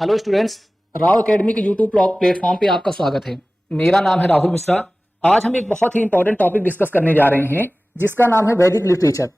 Hello students, Rao academy के YouTube platform पे आपका स्वागत है। मेरा नाम है राहुल मिश्रा। आज हम एक बहुत ही इंपॉर्टेंट टॉपिक डिस्कस करने जा रहे हैं जिसका नाम है वैदिक लिटरेचर।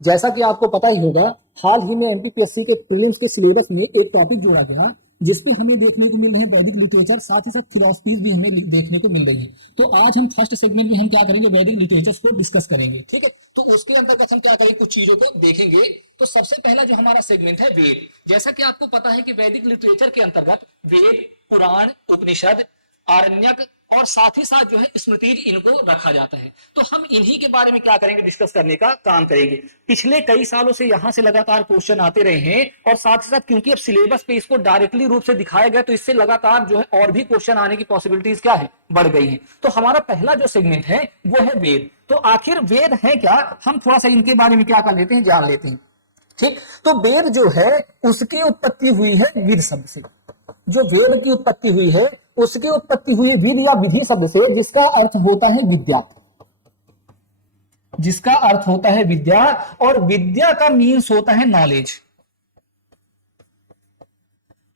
जैसा कि आपको पता ही होगा, हाल ही में एमपीपीएससी के प्रीलिम्स के सिलेबस में एक टॉपिक जोड़ा गया जिसपे हमें देखने को मिल रहे हैं वैदिक लिटरेचर, साथ ही साथ फिलोसफीज भी हमें देखने को मिल रही है। तो आज हम फर्स्ट सेगमेंट में हम क्या करेंगे, वैदिक लिटरेचर्स को डिस्कस करेंगे। ठीक है, तो उसके अंतर्गत हम क्या करेंगे, कुछ चीजों को देखेंगे। तो सबसे पहला जो हमारा सेगमेंट है वेद। जैसा कि आपको पता है कि वैदिक लिटरेचर के अंतर्गत वेद, पुराण, उपनिषद, आरण्यक और साथ ही साथ जो है स्मृतिज, इनको रखा जाता है। तो हम इन्हीं के बारे में क्या करेंगे, डिस्कस करने का काम करेंगे। पिछले कई सालों से यहां से लगातार क्वेश्चन आते रहे हैं और साथ ही साथ क्योंकि अब सिलेबस पे इसको डायरेक्टली रूप से दिखाया गया तो इससे लगातार जो है और भी क्वेश्चन आने की पॉसिबिलिटीज क्या है, बढ़ गई हैं। तो हमारा पहला जो सेगमेंट है वो है वेद। तो आखिर वेद है क्या, हम थोड़ा सा इनके बारे में क्या कर लेते हैं, जान लेते हैं। ठीक, तो वेद जो है उसकी उत्पत्ति हुई है विद शब्द से। जो वेद की उत्पत्ति हुई है उसकी उत्पत्ति हुई विद या विधि शब्द से, जिसका अर्थ होता है विद्या। जिसका अर्थ होता है विद्या, और विद्या का मीन्स होता है नॉलेज।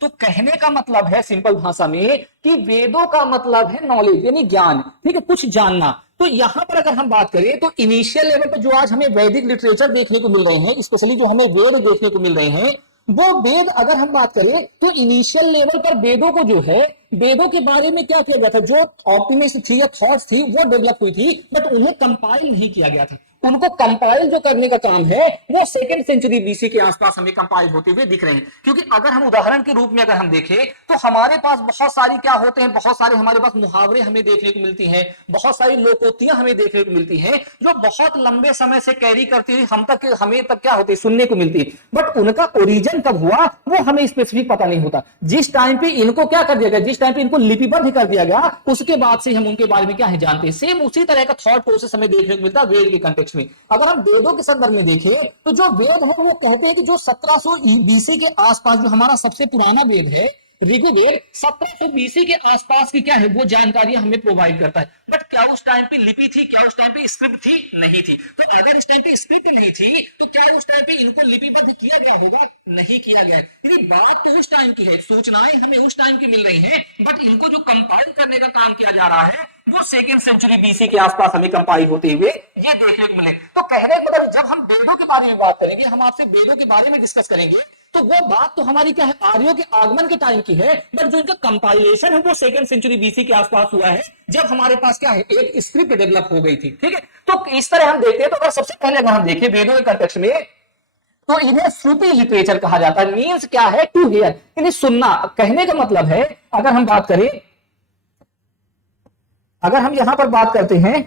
तो कहने का मतलब है सिंपल भाषा में कि वेदों का मतलब है नॉलेज, यानी ज्ञान। ठीक है, कुछ जानना। तो यहां पर अगर हम बात करें तो इनिशियल लेवल पर जो आज हमें वैदिक लिटरेचर देखने को मिल रहे हैं, स्पेशली जो हमें वेद देखने को मिल रहे हैं, वो वेद अगर हम बात करें तो इनिशियल लेवल पर वेदों को जो है, वेदों के बारे में क्या किया गया था, जो ऑप्टिमिस्ट थी या थॉट्स थी वो डेवलप हुई थी, बट उन्हें कंपाइल नहीं किया गया था। उनको कंपाइल जो करने का काम है वो सेकंड सेंचुरी बीसी के आसपास हमें कंपाइल होते हुए दिख रहे हैं। क्योंकि अगर हम उदाहरण के रूप में अगर हम देखें तो हमारे पास बहुत सारी क्या होते हैं, बहुत सारे हमारे पास मुहावरे हमें देखने को मिलती हैं, बहुत सारी लोकोक्तियां हमें देखने को मिलती हैं जो बहुत लंबे समय से कैरी करती हुई हमें तक क्या होती, सुनने को मिलती है। बट उनका ओरिजिन कब हुआ वो हमें स्पेसिफिक पता नहीं होता। जिस टाइम पे इनको क्या कर दिया गया, जिस टाइम पे इनको लिपिबद्ध कर दिया गया, उसके बाद से हम उनके बारे में क्या है जानते हैं। सेम उसी तरह का थॉट प्रोसेस हमें देखने को मिलता है वेद के कंटेक्स्ट में। अगर हम वेदों के संदर्भ में देखें तो जो वेद है वो कहते हैं कि जो 1700 बीसी के आसपास जो हमारा सबसे पुराना वेद है ऋग्वेद, 1700 बीसी के आसपास की क्या है वो जानकारियां हमें प्रोवाइड करता है। बट क्या उस टाइम पे लिपि थी, क्या उस टाइम पे स्क्रिप्ट थी? नहीं थी। तो अगर उस टाइम पे स्क्रिप्ट नहीं थी तो क्या उस टाइम पे इनको लिपिबद्ध किया गया होगा? नहीं किया गया है। यदि बात तो उस टाइम की है, सूचनाएं हमें उस टाइम की मिल रही हैं, बट इनको जो कंपाइल करने का काम किया जा रहा है वो सेकेंड सेंचुरी बीसी के आसपास हमें कंपाइल होते हुए ये देखने को मिले। तो कहने का मतलब जब हम वेदों के बारे में बात करेंगे, हम आपसे वेदों के बारे में डिस्कस करेंगे, तो वो बात तो हमारी क्या है, आर्यों के आगमन के टाइम की है, बट जो इनका कंपाइलेशन है वो सेकंड सेंचुरी बीसी के आसपास हुआ है, जब हमारे पास क्या है, एक स्क्रिप्ट डेवलप हो गई थी। ठीक है, तो इस तरह हम देखते हैं। तो अगर सबसे पहले अगर हम देखें वेदों के कंटेक्स्ट में तो इन्हें श्रुति लिटरेचर कहा जाता है। मीन्स क्या है, टू हियर, यानी सुनना। कहने का मतलब है अगर हम बात करें, अगर हम यहां पर बात करते हैं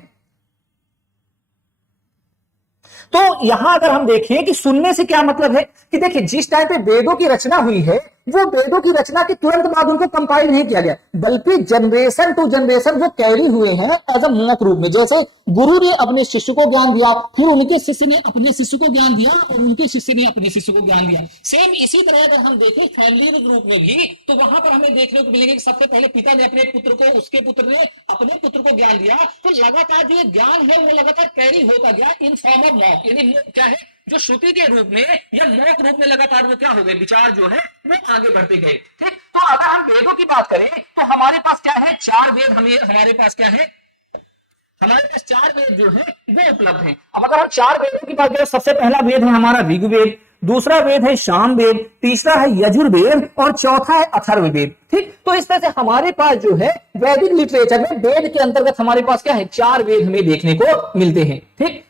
तो यहां अगर हम देखें कि सुनने से क्या मतलब है कि देखिए जिस टाइम पे वेदों की रचना हुई है वो वेदों की रचना के तुरंत बाद उनको कंपाइल नहीं किया गया, बल्कि जनरेशन टू जनरेशन वो कैरी हुए हैं एज अ मॉक रूप में। जैसे गुरु ने अपने शिष्य को ज्ञान दिया, फिर उनके शिष्य ने अपने शिष्य को ज्ञान दिया और उनके शिष्य ने अपने शिष्य को ज्ञान दिया। सेम इसी तरह अगर हम देखें फैमिली रूप में भी, तो वहां पर हमें देखने को मिलेंगे कि सबसे पहले पिता ने अपने पुत्र को, उसके पुत्र ने अपने पुत्र को ज्ञान दिया। तो लगातार जो ज्ञान है वो लगातार कैरी होता गया इन फॉर्म ऑफ मॉक, यानी क्या है, जो श्रुति के रूप में या मौक रूप में लगातार वो क्या हो गए, विचार जो है वो आगे बढ़ते गए। ठीक, तो अगर हम वेदों की बात करें तो हमारे पास क्या है, 4 वेद हमारे पास क्या है, हमारे पास 4 वेद जो है वो उपलब्ध हैं। अब अगर हम 4 वेदों की बात करें, सबसे पहला वेद है हमारा ऋग्वेद, दूसरा वेद है सामवेद, तीसरा है यजुर्वेद और चौथा है अथर्ववेद। ठीक, तो इस तरह से हमारे पास जो है वैदिक लिटरेचर में वेद के अंतर्गत हमारे पास क्या है, 4 वेद हमें देखने को मिलते हैं। ठीक,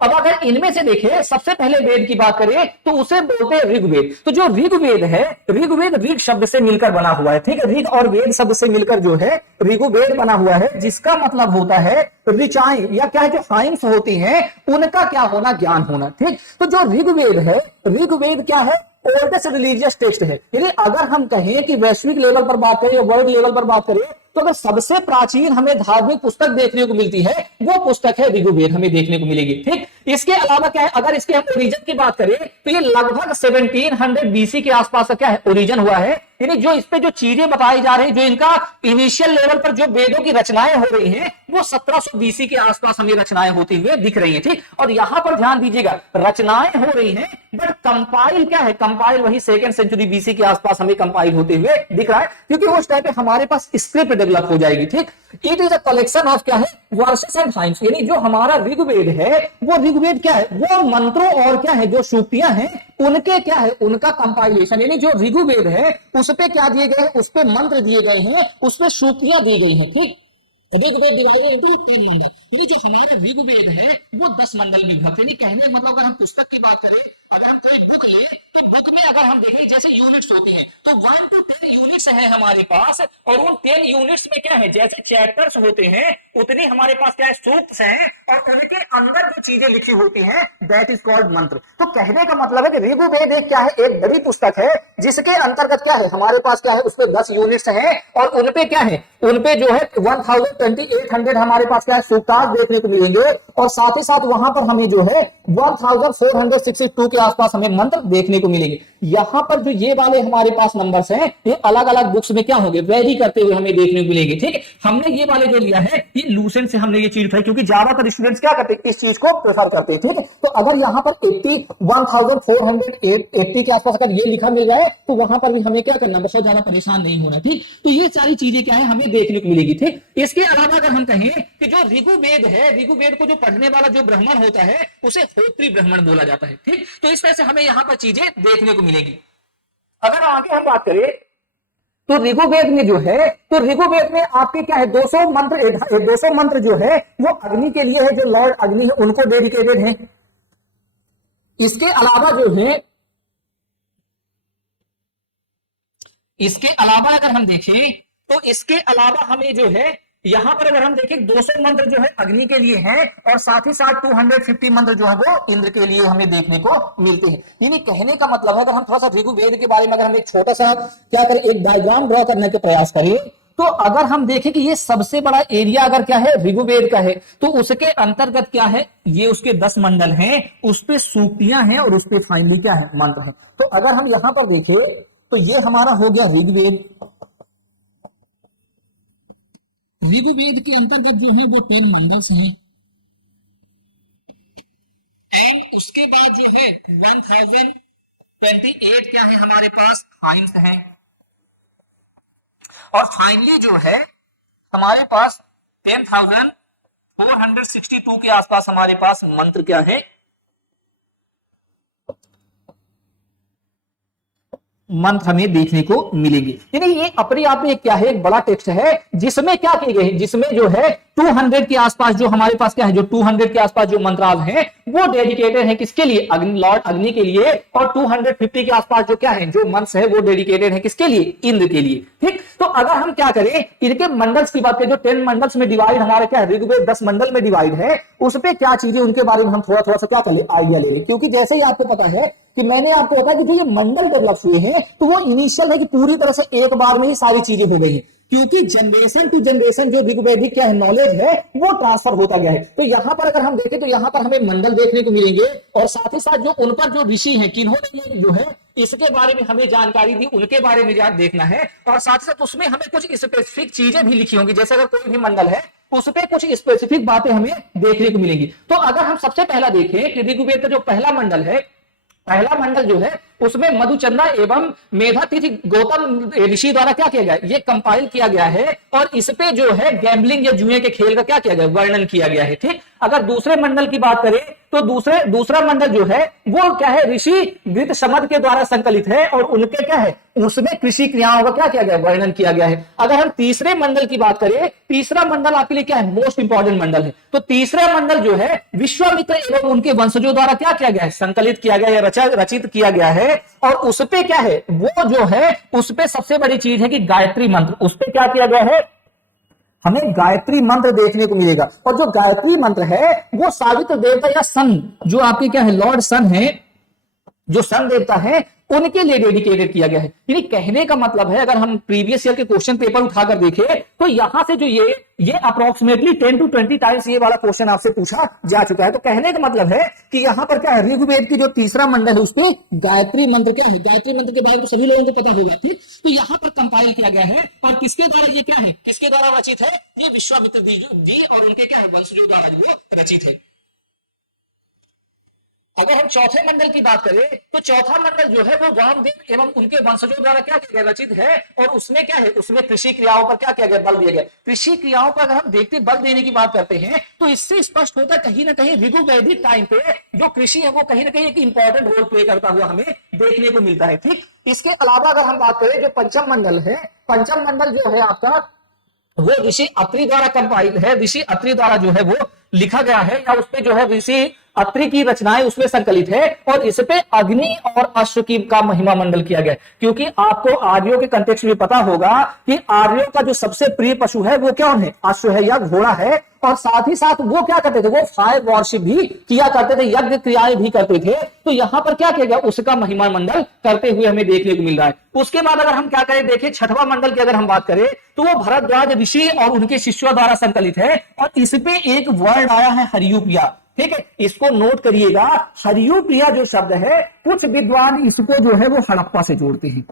अब अगर इनमें से देखें, सबसे पहले वेद की बात करें तो उसे बोलते हैं ऋग्वेद। तो जो ऋग्वेद है, ऋग्वेद ऋग शब्द से मिलकर बना हुआ है। ठीक है, ऋग और वेद शब्द से मिलकर जो है ऋग्वेद बना हुआ है, जिसका मतलब होता है ऋचाएं या क्या है, जो हाइम्स होती हैं उनका क्या होना, ज्ञान होना। ठीक, तो जो ऋग्वेद है, ऋग्वेद क्या है, ओल्डेस्ट रिलीजियस टेक्स्ट है। यानी अगर हम कहें कि वैश्विक लेवल पर बात करें या वर्ल्ड लेवल पर बात करें तो अगर सबसे प्राचीन हमें धार्मिक पुस्तक देखने को मिलती है वो पुस्तक है ऋग्वेद, हमें देखने को मिलेगी। ठीक, इसके अलावा क्या है, अगर इसके हम ओरिजिन की बात करें तो ये लगभग 1700 बीसी के आसपास का क्या है, ओरिजिन हुआ है। यानी जो इस पे जो चीजें बताई जा रही है, जो इनका इनिशियल लेवल पर जो वेदों की रचनाएं हो रही हैं, वो 1700 बीसी के आसपास हमें रचनाएं होती हुई दिख रही हैं। ठीक, और यहां पर ध्यान दीजिएगा, रचनाएं हो रही हैं बट कंपाइल क्या है, कंपाइल वही सेकंड सेंचुरी बीसी के आसपास हमें कंपाइल होते हुए दिख रहा है, क्योंकि उस टाइम पे हमारे पास स्क्रिप्ट डेवलप हो जाएगी। ठीक, it is a collection of क्या है, वर्सेस एंड हाइम्स, यानी जो हमारा ऋग्वेद है वो ऋग्वेद क्या है, वो मंत्रों और क्या है जो सूक्तियां हैं उनके क्या है, उनका कंपाइलेशन, यानी जो ऋग्वेद है उस पे क्या दिए गए हैं, उस पे मंत्र दिए गए हैं, उस पे सूक्तियां दी गई हैं। ठीक, ऋग्वेद डिवाइडेड इनटू 10 मंडल, यानी जो हमारा ऋग्वेद है वो 10 मंडल में विभक्त, यानी कहने मतलब अगर हम पुस्तक की बात करें, अगर हम कोई बुक ले तो बुक में अगर हम देखें जैसे यूनिट्स होती हैं तो 1 to 10 यूनिट्स हैं हमारे पास, और उन 10 यूनिट्स में क्या है, जैसे चैप्टर्स होते हैं उतनी हमारे पास क्या है, सूक्त हैं, और उनके अंदर जो चीजें लिखी होती हैं दैट इज कॉल्ड मंत्र। तो कहने का मतलब है कि ऋग्वेद एक क्या है, एक बड़ी पुस्तक है जिसके अंतर्गत क्या है, हमारे पास क्या है, उस पे 10 यूनिट्स हैं, और उनपे क्या है, उनपे जो है 1028 हमारे पास क्या है, सूक्तार्थ देखने को मिलेंगे, और साथ ही साथ वहां पर हमें जो है 1462 के आसपास हमें मंत्र देखने को मिलेंगे। यहां पर जो ये वाले हमारे पास नंबर्स हैं ये अलग अलग बुक्स में क्या होंगे, वेरी करते हुए हमें देखने को मिलेंगे। ठीक है, हमने ये वाले जो लिया है ये लूसेंट से हमने ये चीज उठाई, क्योंकि ज्यादातर स्टूडेंट्स क्या करते हैं, इस चीज को प्रेफर करते हैं। ठीक है, तो अगर यहां पर 1480 के आसपास अगर ये लिखा मिल जाए तो वहां पर भी हमें क्या करना, बहुत ज्यादा परेशान नहीं होना। ठीक, तो ये सारी चीजें क्या है हमें देखने को मिलेगी। ठीक, इसके अलावा अगर हम कहें कि जो ऋग्वेद है, ऋग्वेद को जो पढ़ने वाला जो ब्राह्मण होता है उसे होत्री ब्राह्मण बोला जाता है। ठीक, तो इस तरह से हमें यहां पर चीजें देखने को मिलेगी। अगर आगे हम बात करें तो ऋग्वेद में जो है, तो ऋग्वेद में आपके क्या है 200 मंत्र जो है वो अग्नि के लिए है, जो लॉर्ड अग्नि है उनको डेडिकेटेड है। इसके अलावा जो है, इसके अलावा अगर हम देखें तो इसके अलावा हमें जो है यहां पर अगर हम देखें 200 मंत्र जो है अग्नि के लिए हैं, और साथ ही साथ 250 मंत्र जो है वो इंद्र के लिए हमें देखने को मिलते हैं। यानी कहने का मतलब है, अगर हम थोड़ा सा ऋग्वेद के बारे में अगर हम एक छोटा सा क्या करें, एक डायग्राम ड्रॉ करने का प्रयास करें, तो अगर हम देखें कि ये सबसे बड़ा एरिया अगर क्या है ऋग्वेद का है, तो उसके अंतर्गत क्या है, ये उसके 10 मंडल हैं, उस पे सूक्तियां हैं, और उस पे फाइनली क्या है, मंत्र हैं। तो अगर हम यहां पर देखें तो ये हमारा हो गया ऋग्वेद। ऋग्वेद के अंतर्गत जो है वो 10 मंडल्स हैं, एंड उसके बाद जो है 1028 क्या है हमारे पास, हाइम्स हैं, और फाइनली जो है हमारे पास 10,462 के आसपास हमारे पास मंत्र क्या है, मंत्र हमें देखने को मिलेगी। यानी ये अपने आप में क्या है, एक बड़ा टेक्स्ट है जिसमें क्या किए गए हैं, जिसमें जो है 200 के आसपास जो हमारे पास क्या है, जो 200 के आसपास जो मंत्राल हैं वो डेडिकेटेड है किसके लिए, अग्नि, लॉर्ड अग्नि के लिए, और 250 के आसपास जो क्या है, जो मंत्र है वो डेडिकेटेड है किसके लिए, इंद्र के लिए। ठीक, तो अगर हम क्या करें, इनके मंडल्स की बात करें, जो 10 मंडल्स में डिवाइड हमारा क्या है, ऋग्वेद 10 मंडल में डिवाइड है, उस पर क्या चीजें उनके बारे में हम थोड़ा थोड़ा सा क्या कर ले, आइडिया ले ले। क्योंकि जैसे ही आपको पता है कि मैंने आपको बताया कि जो ये मंडल डेवलप हुए हैं तो वो इनिशियल है कि पूरी तरह से एक बार में ही सारी चीजें हो गई हैं, क्योंकि जनरेशन टू जनरेशन जो ऋग्वेदिक क्या है नॉलेज है वो ट्रांसफर होता गया है। तो यहां पर अगर हम देखें तो यहां पर हमें मंडल देखने को मिलेंगे, और साथ ही साथ जो उन पर जो ऋषि है, किन्होंने ये जो है इसके बारे में हमें जानकारी दी, उनके बारे में देखना है, और साथ ही साथ उसमें हमें कुछ स्पेसिफिक चीजें भी लिखी होंगी, जैसे अगर कोई भी मंडल है उस पर कुछ स्पेसिफिक बातें हमें देखने को मिलेंगी। तो अगर हम सबसे पहला देखें कि ऋग्वेद का जो पहला मंडल है, पहला मंडल जो है उसमें मधुचंद्र एवं मेधातिथि गौतम ऋषि द्वारा क्या किया गया, ये कंपाइल किया गया है, और इस पे जो है गैम्बलिंग या जुए के खेल का क्या किया गया, वर्णन किया गया है। ठीक, अगर दूसरे मंडल की बात करें तो दूसरा मंडल जो है वो क्या है, ऋषि गृत शमद के द्वारा संकलित है, और उनके क्या है, उसमें कृषि क्रियाओं का क्या किया गया, वर्णन किया गया है। अगर हम तीसरे मंडल की बात करें, तीसरा मंडल आपके लिए क्या है, मोस्ट इंपॉर्टेंट मंडल है, तो तीसरा मंडल जो है विश्वामित्र एवं उनके वंशजों द्वारा क्या किया गया है, संकलित किया गया या रचित किया गया है, और उस पे क्या है, वो जो है उस पे सबसे बड़ी चीज है कि गायत्री मंत्र, उस पे क्या किया गया है, हमें गायत्री मंत्र देखने को मिलेगा। और जो गायत्री मंत्र है वो सावित्र देवता या सन, जो आपके क्या है लॉर्ड सन है, जो सन देवता है उनके लिए डेडिकेटेड किया गया है। यानी कहने का मतलब है, अगर हम प्रीवियस ईयर के क्वेश्चन पेपर उठाकर देखें तो यहां से जो ये अप्रोक्सीमेटली 10 to 20 टाइम्स ये वाला क्वेश्चन आपसे पूछा जा चुका है। तो कहने का मतलब है कि यहां पर क्या है, ऋग्वेद की जो तीसरा मंडल है उस पे गायत्री मंत्र क्या है, गायत्री मंत्र के बारे में तो सभी लोगों को पता होगा, ठीक। तो यहां पर कंपाइल किया गया है और किसके द्वारा ये क्या है, किसके द्वारा रचित है, ये विश्वामित्र जी और उनके क्या है वंशजों द्वारा वो रचित है। अगर हम चौथे मंडल की बात करें तो चौथा मंडल जो है वो वामदेव एवं उनके वंशजों द्वारा क्या किया गया, रचित है। और उसमें क्या है, उसमें कृषि क्रियाओं पर क्या किया गया, बल दिया गया। कृषि क्रियाओं पर अगर हम देखते बल देने की बात करते हैं तो इससे स्पष्ट होता है कहीं ना कहीं ऋग्वैदिक टाइम पे जो कृषि है वो कहीं ना कहीं एक इंपॉर्टेंट रोल प्ले करता हुआ हमें देखने को मिलता है, ठीक। इसके अलावा अगर हम बात करें जो पंचम मंडल है, पंचम मंडल जो है आपका वो ऋषि अत्रि द्वारा कंपाइल है, ऋषि अत्रि द्वारा जो है वो लिखा गया है, या उसपे जो है ऋषि अत्रि की रचनाएं उसमें संकलित है। और इस पे अग्नि और अश्व की का महिमा मंडल किया गया, क्योंकि आपको आर्यों के कंटेक्स्ट में पता होगा कि आर्यों का जो सबसे प्रिय पशु है वो क्या है, अश्व है या घोड़ा है। और साथ ही साथ वो क्या करते थे, वो फायर वॉरशिप भी किया करते थे, यज्ञ क्रियाएं भी करते थे। तो यहां पर क्या किया गया, उसका महिमा मंडल करते हुए हमें देखने को मिल रहा है। उसके बाद अगर हम क्या करें, देखें छठवां मंडल की अगर हम बात करें तो वो भरद्वाज ऋषि और उनके शिष्यों द्वारा संकलित है। और इस पे एक वर्ड आया है हरियुप्रिया, ठीक है, इसको नोट करिएगा। हरियुप्रिया जो शब्द है कुछ विद्वान इसको जो है वो हड़प्पा से जोड़ते हैं।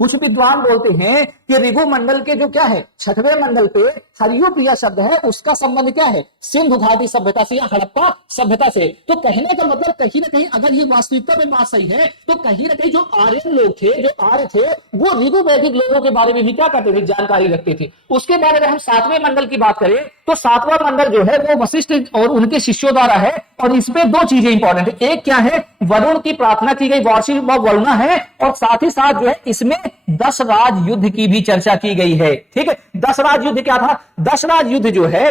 कुछ विद्वान बोलते हैं कि ऋगु मंडल के जो क्या है छठवें मंडल पे हरियुप्रिया शब्द है उसका संबंध क्या है, सिंधु घाटी सभ्यता से या हड़प्पा सभ्यता से। तो कहने का मतलब कहीं ना कहीं अगर ये वास्तविकता में बात सही है तो कहीं ना कहीं जो आर्यन लोग थे, जो आर्य थे, वो ऋग्वैदिक लोगों के बारे में भी क्या करते थे, जानकारी रखते थे। उसके बाद अगर हम सातवें मंडल की बात करें तो सातवां मंडल जो है वो वशिष्ठ और उनके शिष्यों द्वारा है। और इसमें दो चीजें इंपॉर्टेंट है, एक क्या है, वरुण की प्रार्थना की गई, वार्षिक वरुणा है। और साथ ही साथ जो है इसमें दशराज युद्ध की भी चर्चा की गई है, ठीक है। दशराज युद्ध क्या था, दशराज युद्ध जो है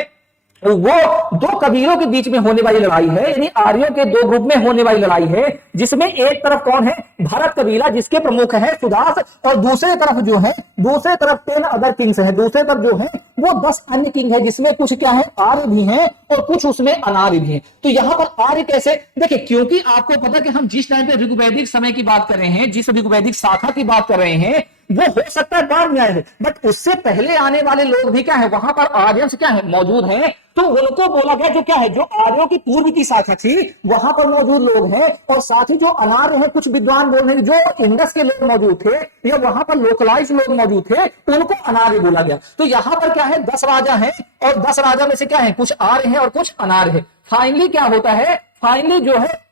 वो दो कबीलों के बीच में होने वाली लड़ाई है, यानी आर्यों के दो ग्रुप में होने वाली लड़ाई है, जिसमें एक तरफ कौन है, भरत कबीला जिसके प्रमुख है सुदास, और दूसरे तरफ जो है, दूसरे तरफ 10 अदर किंग्स है, दूसरे तरफ जो है वो 10 अन्य किंग है, जिसमें कुछ क्या है आर्य भी हैं और कुछ उसमें अनार्य भी हैं। तो यहां पर आर्य कैसे, देखिए क्योंकि आपको पता कि हम जिस टाइम पे ऋग्वैदिक समय की बात कर रहे हैं, जिस ऋग्वैदिक शाखा की बात कर रहे हैं, वो हो सकता है बाद में आए हो, बट उससे पहले आने वाले लोग भी क्या है, वहां पर आर्यंस क्या है मौजूद हैं। तो उनको बोला गया जो क्या है, जो आर्यों की पूर्व की शाखा थी वहां पर मौजूद लोग हैं। और साथ ही जो अनार्य है, कुछ विद्वान बोल रहे हैं जो इंडस के लोग मौजूद थे या वहां पर लोकलाइज लोग मौजूद थे, उनको अनार्य बोला गया। तो यहां पर क्या है, 10 राजा हैं और 10 राजा में से क्या है, कुछ आर्य हैं और कुछ अनार्य है। फाइनली क्या होता है, फाइनली जो है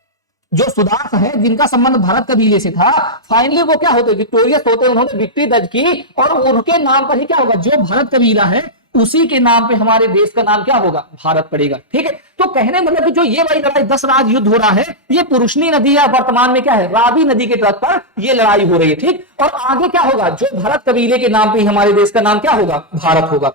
जो सुदास है जिनका संबंध भारत कबीले से था, फाइनली वो क्या होते, विक्टोरियस होते, उन्होंने विक्ट्री दर्ज की और उनके नाम पर ही क्या होगा, जो भारत कबीला है उसी के नाम पे हमारे देश का नाम क्या होगा, भारत पड़ेगा, ठीक है। तो कहने मतलब कि जो ये वाली लड़ाई 10 राज युद्ध हो रहा है, ये पुरुषनी नदी या वर्तमान में क्या है, रावी नदी के तट पर ये लड़ाई हो रही है, ठीक। और आगे क्या होगा, जो भारत कबीले के नाम पे हमारे देश का नाम क्या होगा, भारत होगा।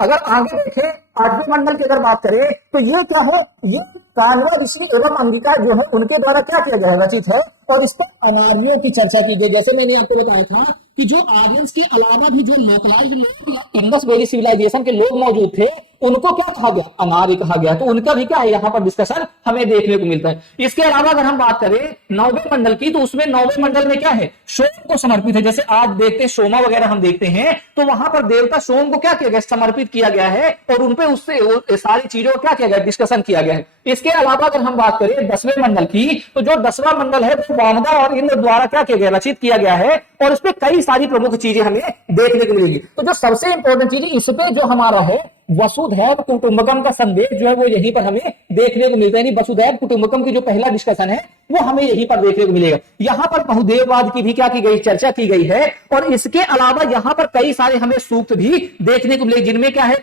अगर आगे देखें 8वें मंडल की अगर बात करें तो ये क्या है, ये कान्वा ऋषि एवं अंगिका जो है उनके द्वारा क्या किया गया है, रचित है। और इस पर अनार्यों की चर्चा की गई, जैसे मैंने आपको बताया था कि जो आर्यंस के अलावा भी जो लोकलाइज्ड लोग या इंडस वैली सिविलाइजेशन के लोग मौजूद थे, उनको क्या कहा गया, अनार्य कहा गया। तो उनका भी क्या है यहाँ पर डिस्कशन हमें देखने को मिलता है। इसके अलावा अगर हम बात करें 9वें मंडल की, तो उसमें 9वें मंडल में क्या है, सोम को समर्पित है। जैसे आज देखते हैं सोमा वगैरह हम देखते हैं, तो वहां पर देवता सोम को क्या किया गया, समर्पित किया गया है और उनपे उससे सारी चीजों को क्या किया गया, डिस्कशन किया गया है। इसके अलावा अगर हम बात करें 10वें मंडल की, तो जो 10वां मंडल है वो वामदा और इंद्र द्वारा क्या किया गया, रचित किया गया है और इसमें कई सारी प्रमुख चीजें हमें देखने को मिलेगी। तो जो सबसे इंपॉर्टेंट चीज इस पे जो हमारा है वसुधैव कुटुंबकम का संदेश जो है वो यहीं पर हमें देखने को मिलता है। वसुधैव कुटुंबकम की जो पहला डिस्कशन है वो हमें यहीं पर देखने को मिलेगा। यहां पर बहुदेववाद की भी क्या की गई, चर्चा की गई है। और इसके अलावा यहां पर कई सारे हमें सूक्त भी देखने को मिले, जिनमें क्या है,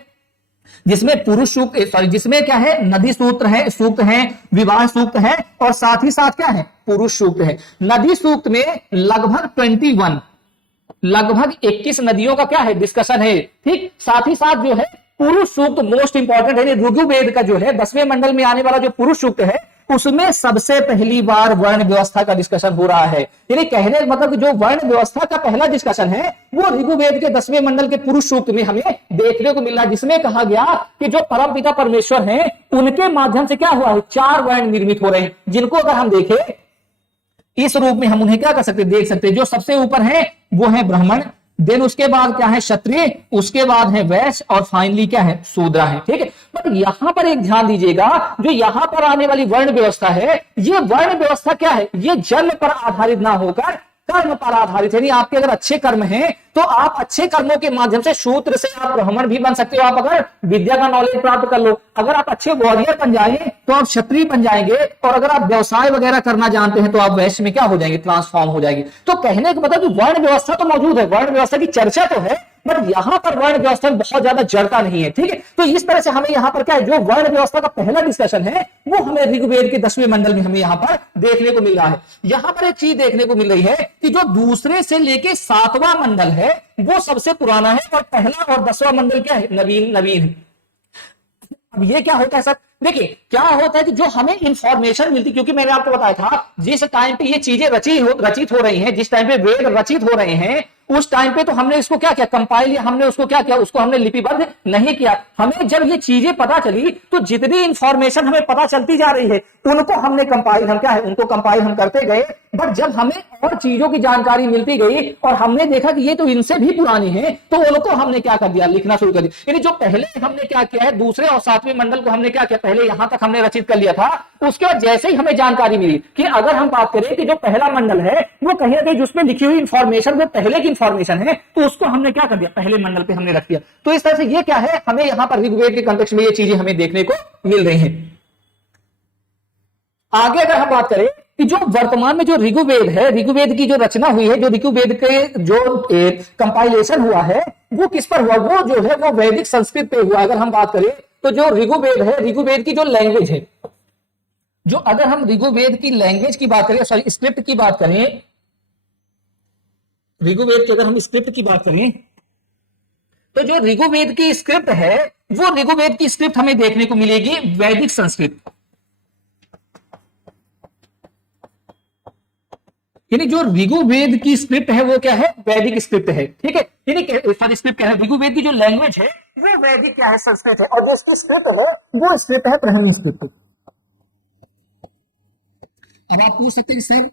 जिसमें पुरुष सूक्त, सॉरी जिसमें क्या है, नदी सूत्र है, सूक्त है, विवाह सूक्त है और साथ ही साथ क्या है, पुरुष सूक्त है। नदी सूक्त में लगभग 21 नदियों का क्या है, डिस्कशन है, ठीक। साथ ही साथ जो है पुरुष सूक्त मोस्ट इंपॉर्टेंट है। ऋग्वेद का जो है 10वें मंडल में आने वाला जो पुरुष सूक्त है, उसमें सबसे पहली बार वर्ण व्यवस्था का डिस्कशन हो रहा है। यानी कहने का मतलब जो वर्ण व्यवस्था का पहला डिस्कशन है वो ऋग्वेद के 10वें मंडल के पुरुष सूक्त में हमें देखने को मिल रहा है, जिसमें कहा गया कि जो परमपिता परमेश्वर हैं उनके माध्यम से क्या हुआ है, 4 वर्ण निर्मित हो रहे हैं, जिनको अगर हम देखें इस रूप में हम उन्हें क्या कर सकते, देख सकते हैं। जो सबसे ऊपर है वो है ब्राह्मण, देन उसके बाद क्या है क्षत्रिय, उसके बाद है वैश्य और फाइनली क्या है शूद्र है। ठीक है, बट यहां पर एक ध्यान दीजिएगा, जो यहां पर आने वाली वर्ण व्यवस्था है, ये वर्ण व्यवस्था क्या है, ये जन्म पर आधारित ना होकर कर्म पर आधारित है। आपके अगर अच्छे कर्म हैं तो आप अच्छे कर्मों के माध्यम से शूद्र से आप ब्राह्मण भी बन सकते हो, आप अगर विद्या का नॉलेज प्राप्त कर लो। अगर आप अच्छे वॉरियर बन जाएंगे तो आप क्षत्रिय बन जाएंगे, और अगर आप व्यवसाय वगैरह करना जानते हैं तो आप वैश्य में क्या हो जाएंगे, ट्रांसफॉर्म हो जाएंगे। तो कहने का मतलब वर्ण व्यवस्था तो मौजूद है, वर्ण व्यवस्था की चर्चा तो है, बट यहां पर वर्ण व्यवस्था में बहुत ज्यादा जड़ता नहीं है। ठीक है, तो इस तरह से हमें यहां पर क्या है, जो वर्ण व्यवस्था का पहला डिस्कशन है वो हमें ऋग्वेद के 10वें मंडल में हमें यहां पर देखने को मिल रहा है। यहां पर एक चीज देखने को मिल रही है कि जो दूसरे से लेके 7वां मंडल है वो सबसे पुराना है, और पहला और 10वां मंडल क्या है, नवीन है। अब ये क्या होता है सर, देखिए क्या होता है कि जो हमें इंफॉर्मेशन मिलती, क्योंकि मैंने आपको बताया था जिस टाइम पे ये चीजें रचित हो रही हैं, जिस टाइम पे वेद रचित हो रहे हैं, उस टाइम पे तो हमने इसको क्या किया, कंपाइल, या हमने उसको क्या किया, उसको हमने लिपिबद्ध नहीं किया। हमें जब ये चीजें पता चली तो जितनी इंफॉर्मेशन हमें पता चलती जा रही है उनको हमने कंपाइल, हम क्या है, उनको कंपाइल हम करते गए। बट जब हमें और चीजों की जानकारी मिलती गई और हमने देखा कि ये तो इनसे भी पुरानी है, तो उनको हमने क्या कर दिया, लिखना शुरू कर दिया। यानी जो पहले हमने क्या किया है, दूसरे और 7वें मंडल को हमने क्या किया, पहले यहां तक हमने रचित कर लिया था। उसके बाद जैसे ही हमें जानकारी मिली कि अगर हम बात करें कि जो पहला मंडल है वो कहीं ना कहीं जिसमें लिखी हुई इंफॉर्मेशन वो पहले की इंफॉर्मेशन है, तो उसको हमने क्या कर दिया, पहले मंडल पे हमने रख दिया। तो इस तरह से ये क्या है, हमें यहां पर ऋग्वेद के कॉन्टेक्स्ट में ये चीजें हमें देखने को मिल रही हैं। आगे अगर हम बात करें कि जो वर्तमान में जो ऋग्वेद है, ऋग्वेद की जो रचना हुई है, जो ऋग्वेद के जो कंपाइलेशन हुआ है वो किस पर हुआ, वो जो है वो वैदिक संस्कृत पे हुआ। अगर हम बात करें तो जो ऋग्वेद है, ऋग्वेद की जो लैंग्वेज है, जो अगर हम ऋग्वेद की लैंग्वेज की बात करें, सॉरी स्क्रिप्ट की बात करें, ऋग्वेद की अगर हम स्क्रिप्ट की बात करें तो जो ऋग्वेद की स्क्रिप्ट है वो ऋग्वेद की स्क्रिप्ट हमें देखने को मिलेगी वैदिक संस्कृत। यानी जो ऋग्वेद की स्क्रिप्ट है वो क्या है, वैदिक स्क्रिप्ट है। ठीक है, यानी सॉरी स्क्रिप्ट है, ऋग्वेद की जो लैंग्वेज है वो वैदिक क्या है, संस्कृत है, और जो इसकी स्क्रिप्ट है वो स्क्रिप्ट है ब्राह्मी स्क्रिप्ट। अब आप पूछ सकते हैं कि सर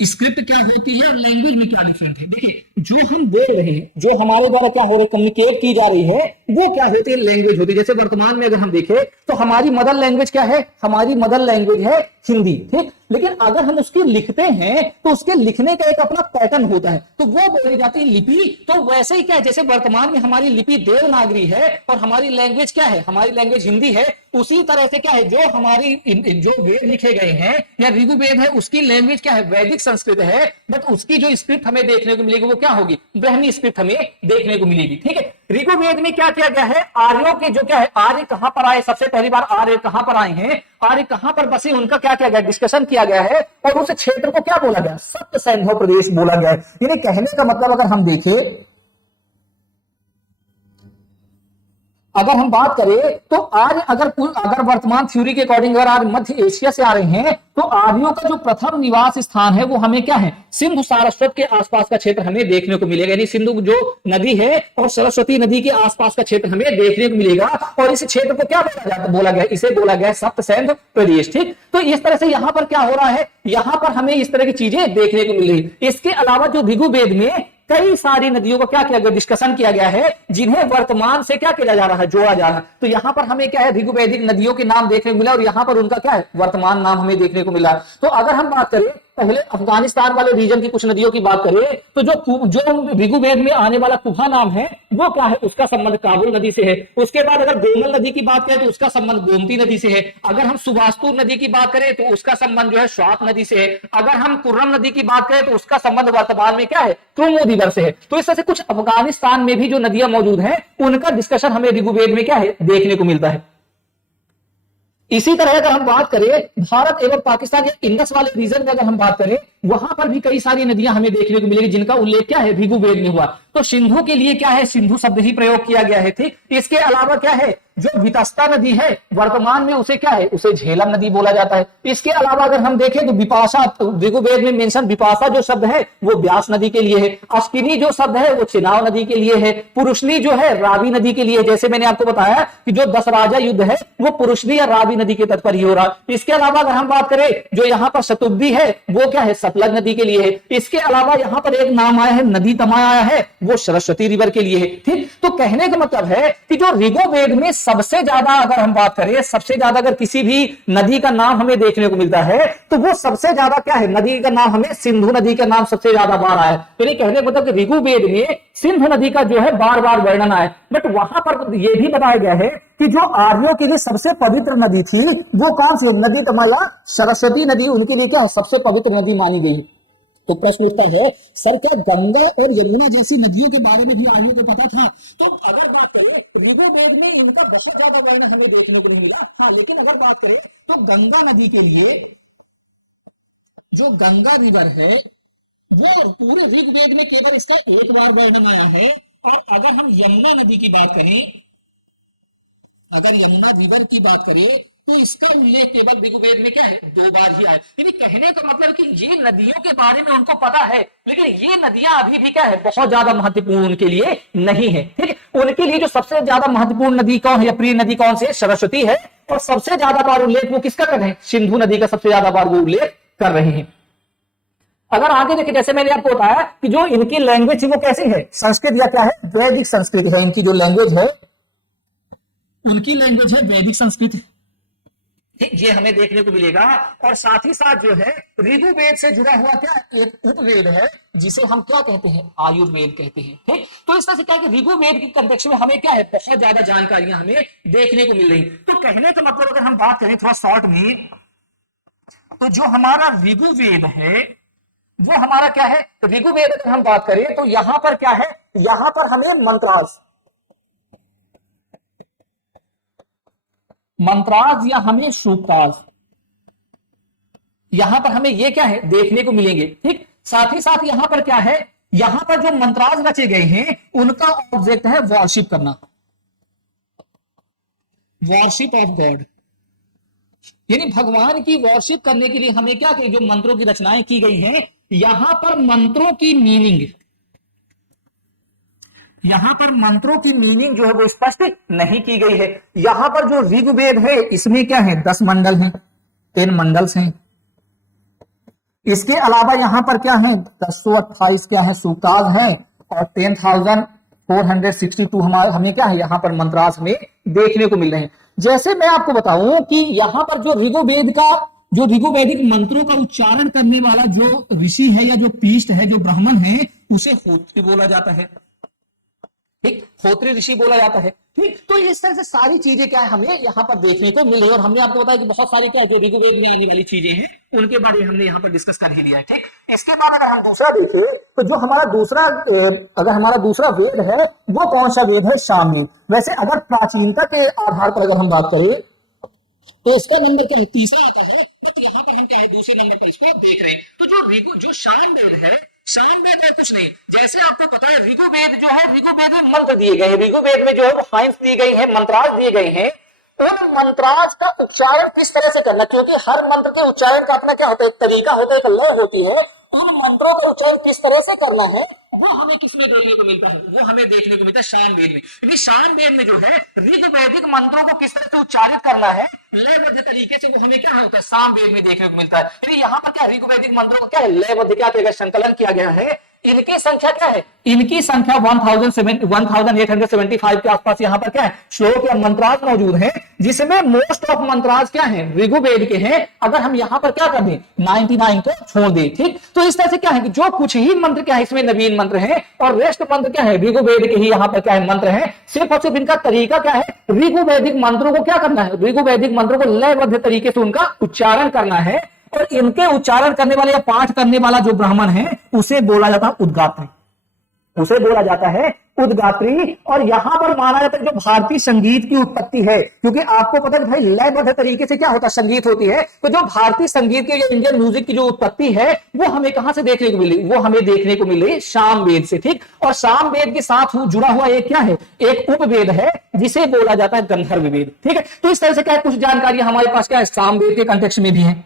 स्क्रिप्ट क्या होती है और लैंग्वेज में क्या डिफरेंट है। देखिए जो हम बोल रहे हैं, जो हमारे द्वारा क्या हो रहा है, कम्युनिकेट की जा रही है, वो क्या होती है, लैंग्वेज होती है। जैसे वर्तमान में अगर हम देखें तो हमारी मदर लैंग्वेज क्या है, हमारी मदर लैंग्वेज है हिंदी। ठीक, लेकिन अगर हम उसकी लिखते हैं तो उसके लिखने का एक अपना पैटर्न होता है, तो वो बोली जाती है लिपि। तो वैसे ही क्या है, जैसे वर्तमान में हमारी लिपि देवनागरी है और हमारी लैंग्वेज क्या है, हमारी लैंग्वेज हिंदी है, उसी तरह से क्या है, जो हमारी जो वेद लिखे गए हैं या ऋग्वेद है उसकी लैंग्वेज क्या है, वैदिक संस्कृत है, बट उसकी जो स्क्रिप्ट हमें देखने को मिलेगी वो क्या होगी, ब्राह्मी स्क्रिप्ट हमें देखने को मिलेगी। ठीक है, ऋग्वेद में क्या किया गया है, आर्यों के जो क्या है, आर्य कहां पर आए, सबसे पहली बार आर्य कहां पर आए हैं, आर्य कहां पर बसे, उनका क्या किया गया, डिस्कशन किया गया है, और उस क्षेत्र को क्या बोला गया, सप्त सैंधव प्रदेश बोला गया है। यानी कहने का मतलब अगर हम देखें, अगर हम बात करें तो आर्य अगर वर्तमान थ्योरी के अकॉर्डिंग अगर आर्य मध्य एशिया से आ रहे हैं तो आर्यों का जो प्रथम निवास स्थान है वो हमें क्या है, सिंधु सारस्वत के आसपास का क्षेत्र हमें देखने को मिलेगा। यानी सिंधु जो नदी है और सरस्वती नदी के आसपास का क्षेत्र हमें देखने को मिलेगा, और इस क्षेत्र को क्या बोला गया, इसे बोला गया सप्त सैंधव प्रदेश। ठीक, तो इस तरह से यहां पर क्या हो रहा है, यहां पर हमें इस तरह की चीजें देखने को मिल रही है। इसके अलावा जो ऋग्वेद में कई सारी नदियों को क्या किया गया, डिस्कशन किया गया है, जिन्हें वर्तमान से क्या किया जा रहा है, जोड़ा जा रहा है। तो यहां पर हमें क्या है, ऋग्वैदिक नदियों के नाम देखने को मिला, और यहां पर उनका क्या है, वर्तमान नाम हमें देखने को मिला। तो अगर हम बात करें पहले अफगानिस्तान वाले रीजन की कुछ नदियों की बात करें तो जो ऋग्वेद में आने वाला कुफा नाम है वो क्या है, उसका संबंध काबुल नदी से है। उसके बाद अगर गोमल नदी की बात करें तो उसका संबंध गोमती नदी से है। अगर हम सुवास्तु नदी की बात करें तो उसका संबंध जो है श्वात नदी से है। अगर हम कुर्रम नदी की बात करें तो उसका संबंध वर्तमान में क्या है, क्रोमोदीवर से है। तो इस तरह से कुछ अफगानिस्तान में भी जो नदियां मौजूद हैं उनका डिस्कशन हमें ऋग्वेद में क्या है, देखने को मिलता है। इसी तरह अगर हम बात करें भारत एवं पाकिस्तान या इंडस वाले रीजन में अगर हम बात करें वहां पर भी कई सारी नदियां हमें देखने को मिलेगी जिनका उल्लेख क्या है, ऋग्वेद में हुआ। तो सिंधु के लिए क्या है, सिंधु शब्द ही प्रयोग किया गया है। ठीक, इसके अलावा क्या है, जो वितस्ता नदी है वर्तमान में उसे क्या है, उसे झेलम नदी बोला जाता है। इसके अलावा अगर हम देखें तो विपाशा, ऋग्वेद में मेंशन विपाशा जो शब्द है वो व्यास नदी के लिए है। अश्किनी जो शब्द है वो चिनाव नदी के लिए है। पुरुषनी जो है रावी नदी के लिए। जैसे मैंने आपको बताया कि जो 10 राजा युद्ध है वो पुरुषनी या रावी नदी के तट पर ही हो रहा। इसके अलावा अगर हम बात करें जो यहाँ पर शतुब्दी है वो क्या है, सतलज नदी के लिए है। इसके अलावा यहाँ पर एक नाम आया है, नदी तमाया आया है, वो सरस्वती रिवर के लिए है। ठीक, तो कहने का मतलब है कि जो ऋग्वेद में सबसे ज्यादा अगर हम बात करें, सबसे ज्यादा अगर किसी भी नदी का नाम हमें देखने को मिलता है तो वो सबसे ज्यादा क्या है, नदी का नाम हमें सिंधु नदी का नाम सबसे ज्यादा बार आया है। यानी कहने का मतलब कि ऋग्वेद में सिंधु नदी का जो है बार बार वर्णन आया। बट वहां पर यह भी बताया गया है कि जो आर्यों के लिए सबसे पवित्र नदी थी वो कौन सी है, नदी तमाया सरस्वती नदी उनके लिए क्या है, सबसे पवित्र नदी मानी गई है। तो प्रश्न उठता है, सर क्या गंगा और यमुना जैसी नदियों के बारे में भी आर्यों को पता था? तो अगर बात करें ऋग्वेद में इनका बहुत ज्यादा वर्णन हमें देखने को नहीं मिला। हाँ, लेकिन अगर बात करें तो गंगा नदी के लिए जो गंगा रिवर है वो पूरे ऋग्वेद में केवल इसका एक बार वर्णन आया है। और अगर हम यमुना नदी की बात करें, अगर यमुना रिवर की बात करें तो इसका उल्लेख केवल ऋग्वेद में क्या है, 2 बार ही आया। यानी कहने का मतलब कि ये नदियों के बारे में उनको पता है लेकिन ये नदियां अभी भी क्या है, बहुत ज्यादा महत्वपूर्ण उनके लिए नहीं है। ठीक है, उनके लिए जो सबसे ज्यादा महत्वपूर्ण नदी कौन है या प्रिय नदी कौन सी है, सरस्वती है। और सबसे ज्यादा बार उल्लेख वो किसका कर रहे हैं, सिंधु नदी का सबसे ज्यादा बार वो उल्लेख कर रहे हैं। अगर आगे देखिए, जैसे मैंने आपको बताया कि जो इनकी लैंग्वेज वो कैसी है, संस्कृत या क्या है, वैदिक संस्कृत है। इनकी जो लैंग्वेज है उनकी लैंग्वेज है वैदिक संस्कृत। ये हमें देखने को मिलेगा। और साथ ही साथ जो है ऋग्वेद से जुड़ा हुआ क्या एक उपवेद है जिसे हम क्या कहते हैं, आयुर्वेद कहते हैं। ठीक, तो इस तरह से क्या है कि ऋग्वेद के कंटेक्स्ट में हमें क्या है, बहुत ज्यादा जानकारियां हमें देखने को मिल रही। तो कहने का मतलब अगर हम बात करें थोड़ा शॉर्ट में, तो जो हमारा ऋग्वेद है वो हमारा क्या है, ऋग्वेद अगर हम बात करें तो यहां पर क्या है, यहां पर हमें मंत्राज या हमें सूक्ताज, यहां पर हमें ये क्या है देखने को मिलेंगे। ठीक, साथ ही साथ यहां पर क्या है, यहां पर जो मंत्राज रचे गए हैं उनका ऑब्जेक्ट है वॉरशिप करना, वॉरशिप ऑफ गॉड। यानी भगवान की वॉरशिप करने के लिए हमें क्या कि जो मंत्रों की रचनाएं की गई हैं, यहां पर मंत्रों की मीनिंग, यहां पर मंत्रों की मीनिंग जो है वो स्पष्ट नहीं की गई है। यहां पर जो ऋग्वेद है इसमें क्या है, 10 मंडल हैं, 10 मंडल्स हैं। इसके अलावा यहां पर क्या है, 1028 क्या है सूक्ताज हैं और 10,462 हमें क्या है यहां पर मंत्रास में देखने को मिल रहे हैं। जैसे मैं आपको बताऊं कि यहां पर जो ऋग्वेद का जो ऋग्वैदिक मंत्रों का उच्चारण करने वाला जो ऋषि है या जो पीष्ट है, जो ब्राह्मण है, उसे होत्री बोला जाता है। ठीक, होत्री ऋषि बोला जाता है। ठीक, तो इस तरह से सारी चीजें क्या है हमें यहां पर देखने को मिल रही है। और हमने आपको बताया कि बहुत सारी क्या है जो ऋग्वेद में आने वाली चीजें हैं उनके बारे में हमने यहां पर डिस्कस कर ही लिया है। ठीक, इसके बाद अगर हम दूसरा देखें तो जो हमारा दूसरा अगर हमारा दूसरा वेद है वो कौन सा वेद है, सामवेद। वैसे अगर प्राचीनता के आधार पर अगर हम बात करें तो इसका नंबर क्या है, तीसरा आता है। बट यहां पर हम क्या है दूसरे नंबर पर इसको देख रहे हैं। तो जो सामवेद है, सामवेद और कुछ नहीं, जैसे आपको पता है ऋग्वेद जो है, ऋग्वेद में मंत्र दिए गए हैं, ऋग्वेद में जो है वो साइंस दी गई है, मंत्रास दिए गए हैं। उन मंत्रास का उच्चारण किस तरह से करना, क्योंकि हर मंत्र के उच्चारण का अपना क्या होता है, एक तरीका होता है, एक लय होती है। उन मंत्रों का उच्चारण किस तरह से करना है वो हमें किसमें देखने को मिलता है, वो हमें देखने को मिलता है सामवेद में। यानी सामवेद में जो है ऋग्वैदिक मंत्रों को किस तरह से उच्चारित करना है लयबद्ध तरीके से, वो हमें क्या होता है सामवेद में देखने को मिलता है। यानी यहां पर क्या ऋग्वैदिक मंत्रों को क्या है लयबद्ध क्या किया गया, संकलन किया गया है। इनकी संख्या क्या है, इनकी संख्या 1875 के आसपास यहां पर क्या है श्लोक या मंत्रास मौजूद हैं, जिसमें मोस्ट ऑफ मंत्रास क्या है ऋग्वेद के हैं। अगर हम यहां पर क्या कर दें 99 को छोड़ दें। ठीक, तो इस तरह से क्या है कि जो कुछ ही मंत्र क्या है इसमें नवीन मंत्र हैं और रेस्ट मंत्र क्या है ऋग्वेद के ही यहां पर क्या है मंत्र हैं। सिर्फ और सिर्फ इनका तरीका क्या है, ऋग्वैदिक मंत्रों को क्या करना है, ऋग्वैदिक मंत्रों को लयबद्ध तरीके से उनका उच्चारण करना है। और इनके उच्चारण करने वाले या पाठ करने वाला जो ब्राह्मण है उसे बोला जाता है उद्गात्री। उसे बोला जाता है उद्गात्री। और यहां पर माना जाता है जो भारतीय संगीत की उत्पत्ति है, क्योंकि आपको पता है भाई लयबद्ध तरीके से क्या होता है, संगीत होती है, तो जो भारतीय संगीत की, इंडियन म्यूजिक की जो उत्पत्ति है वो हमें कहां से देखने को मिली, वो हमें देखने को मिली सामवेद से। ठीक, और सामवेद के साथ जुड़ा हुआ एक क्या है, एक उपवेद है जिसे बोला जाता है गंधर्व वेद। ठीक है, तो इस तरह से क्या है, कुछ जानकारी हमारे पास क्या है सामवेद के कंटेक्स्ट में भी है।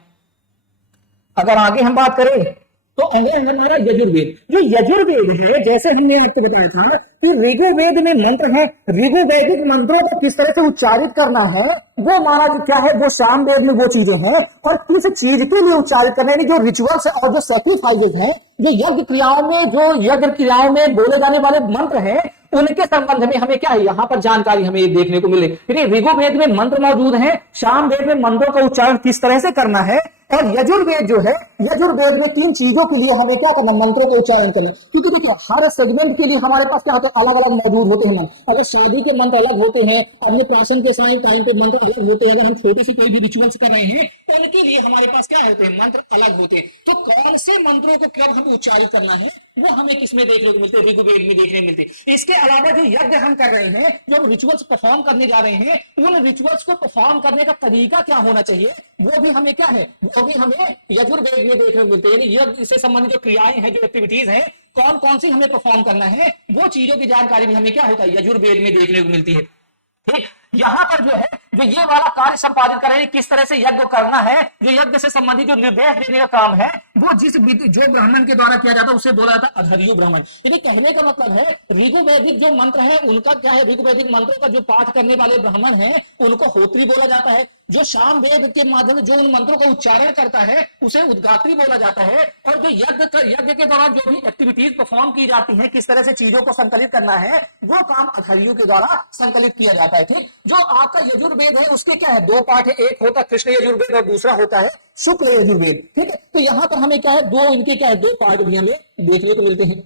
अगर आगे हम बात करें तो अगला है हमारा यजुर्वेद। जो यजुर्वेद है, जैसे हमने आपको बताया था कि ऋग्वेद में मंत्र हैं, ऋग्वैदिक मंत्रों को किस तरह से उच्चारित करना है वो माना क्या है, वो सामवेद में वो चीजें हैं। और किस चीज के लिए उच्चारित करना है, जो रिचुअल्स और जो सैक्रिफाइसेस हैं, जो यज्ञ क्रियाओं में बोले जाने वाले मंत्र हैं, उनके संबंध में हमें क्या है यहां पर जानकारी हमें देखने को मिले। ऋग्वेद में मंत्र मौजूद है, सामवेद में मंत्रों का उच्चारण किस तरह से करना है, और यजुर्वेद जो है, यजुर्वेद में किन चीजों के लिए हमें क्या करना, मंत्रों का उच्चारण करना। क्योंकि देखिए हर सेगमेंट के लिए हमारे पास क्या होता है, अलग अलग मौजूद होते हैं मंत्र। अगर शादी के मंत्र अलग होते हैं, अन्नप्राशन के टाइम पे मंत्र अलग होते हैं, अगर हम छोटे से कोई भी रिचुअल्स कर रहे हैं उनके लिए हमारे पास क्या होते हैं, मंत्र अलग होते हैं। तो कौन से मंत्रों को कब हम उच्चारित करना है वो हमें किसमें देखने को मिलते हैं, ऋग्वेद में देखने को मिलते हैं। इसके अलावा जो यज्ञ हम कर रहे हैं, जो हम रिचुअल्स परफॉर्म करने जा रहे हैं, उन रिचुअल्स को परफॉर्म करने का तरीका क्या होना चाहिए वो भी हमें क्या है, वो भी हमें यजुर्वेद में देखने को मिलते हैं। यज्ञ से संबंधित जो क्रियाएं हैं, जो एक्टिविटीज हैं, कौन कौन सी हमें परफॉर्म करना है, वो चीजों की जानकारी भी हमें क्या होता है, यजुर्वेद में देखने को मिलती है। ठीक, यहां पर जो है, जो ये वाला कार्य संपादित कर रहे हैं, किस तरह से यज्ञ करना है, जो यज्ञ से संबंधित जो निर्देश देने का काम है, वो जो ब्राह्मण के द्वारा किया जाता है उसे बोला जाता है अधर्यु ब्राह्मण। यानी कहने का मतलब है ऋग्वैदिक जो मंत्र है उनका क्या है, ऋग्वैदिक मंत्रों का जो पाठ करने वाले ब्राह्मण हैं उनको होत्री बोला जाता है। जो सामवेद के माध्यम से जो उन मंत्रों का उच्चारण करता है उसे उद्गात्री बोला जाता है। और जो यज्ञ के दौरान जो भी एक्टिविटीज परफॉर्म की जाती हैं, किस तरह से चीजों को संकलित करना है, वो काम अधर्यु के द्वारा संकलित किया जाता है। ठीक, जो आपका यजुर्वेद है उसके क्या है, दो पाठ है, एक होता है कृष्ण यजुर्वेद और दूसरा होता है शुक्ल यजुर्वेद। ठीक है, तो यहां पर हमें क्या है, दो इनके क्या है, दो पार्ट भी हमें देखने को मिलते हैं।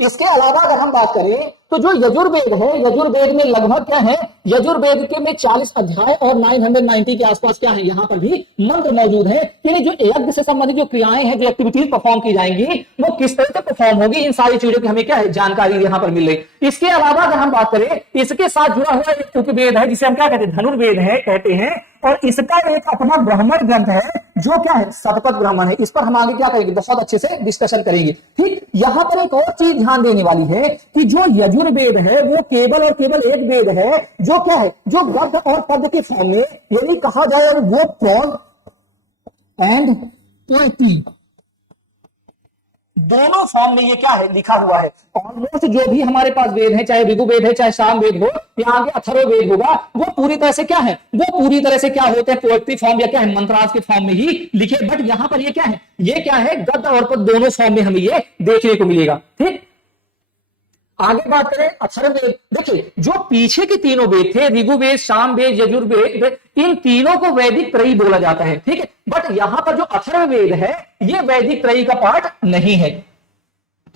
इसके अलावा अगर हम बात करें तो जो यजुर्वेद है, यजुर्वेद में लगभग क्या है, यजुर्वेद के में 40 अध्याय और 990 के आसपास क्या है, यहां पर भी मंत्र मौजूद है। यानी जो यज्ञ से संबंधित जो क्रियाएं हैं, जो एक्टिविटीज परफॉर्म की जाएंगी, वो किस तरह से परफॉर्म होगी, इन सारी चीजों की हमें क्या है, जानकारी यहां पर मिल रही। इसके अलावा अगर हम बात करें, इसके साथ जुड़ा हुआ एक उपवेद है जिसे हम क्या कहते हैं, धनुर्वेद है कहते हैं। और इसका एक अपना ब्राह्मण ग्रंथ है जो क्या है, शतपथ ब्राह्मण है। इस पर हम आगे क्या करेंगे, बहुत अच्छे से डिस्कशन करेंगे। ठीक, यहां पर एक और चीज ध्यान देने वाली है कि जो यजुर्वेद है वो केवल और केवल एक वेद है जो क्या है, जो गद्य और पद्य के फॉर्म में, यानी कहा जाए वो प्रोज एंड पोएट्री दोनों फॉर्म में ये क्या है, लिखा हुआ है। ऑलमोस्ट जो भी हमारे पास वेद है, चाहे ऋग्वेद है, चाहे सामवेद हो, या आगे अथर्ववेद होगा, वो पूरी तरह से क्या है, वो पूरी तरह से क्या होते हैं, पोएट्री फॉर्म या क्या है, मंत्रास के फॉर्म में ही लिखे। बट यहां पर ये क्या है, ये क्या है, गद्य और पद्य दोनों फॉर्म में हमें ये देखने को मिलेगा। ठीक, आगे बात करें अथर्ववेद। देखिए जो पीछे के तीनों वेद थे, ऋग्वेद, सामवेद, यजुर्वेद, इन तीनों को वैदिक त्रयी बोला जाता है। ठीक है, बट यहां पर जो अथर्ववेद है ये वैदिक त्रयी का पार्ट नहीं है।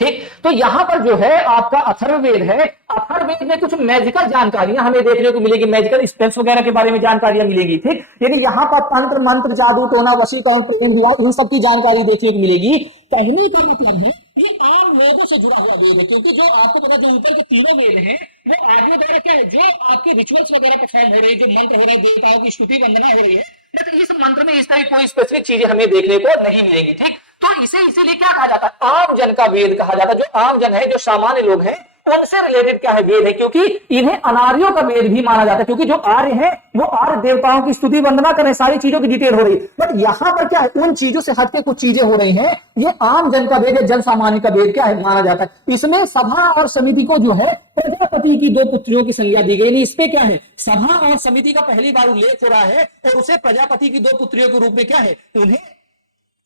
ठीक, तो यहां पर जो है आपका अथर्ववेद है, अथर्ववेद में कुछ मैजिकल जानकारियां हमें देखने को मिलेगी, मैजिकल स्पेल्स वगैरह के बारे में जानकारियां मिलेगी। ठीक, यानी यहां पर तंत्र मंत्र, जादू टोना, वशीकरण, प्रेम, विवाह, इन सब की जानकारी देखने को मिलेगी। कहने का मतलब है ये आम लोगों से जुड़ा हुआ वेद है, क्योंकि जो आपको पता, जो ऊपर के तीनों वेद हैं वो आर्यों द्वारा क्या है, जो आपके रिचुअल्स वगैरह परफॉर्म हो रही है, जो मंत्र हो रहे हैं, देवताओं की स्तुति वंदना हो रही है, बट इस मंत्र में इस तरह कोई स्पेसिफिक चीजें हमें देखने को नहीं मिलेंगी। ठीक, तो इसे इसीलिए क्या कहा जाता है, आम जन का वेद कहा जाता है। जो आम जन है, जो सामान्य लोग हैं, उनसे रिलेटेड क्या है, वेद है, क्योंकि इन्हें अनार्यों का वेद भी माना जाता है, क्योंकि जो आर्य है वो आर्य देवताओं की स्तुति वंदना करें, सारी चीजों की डिटेल हो रही है। बट यहां पर क्या है, उन चीजों से हटके कुछ चीजें हो रही हैं, ये आम जन का वेद है, जन सामान्य का वेद क्या है, माना जाता है। इसमें सभा और समिति को जो है प्रजापति की दो पुत्रियों की संज्ञा दी गई। इस पे क्या है, सभा और समिति का पहली बार उल्लेख हो रहा है, और उसे प्रजापति की दो पुत्रियों के रूप में क्या है, उन्हें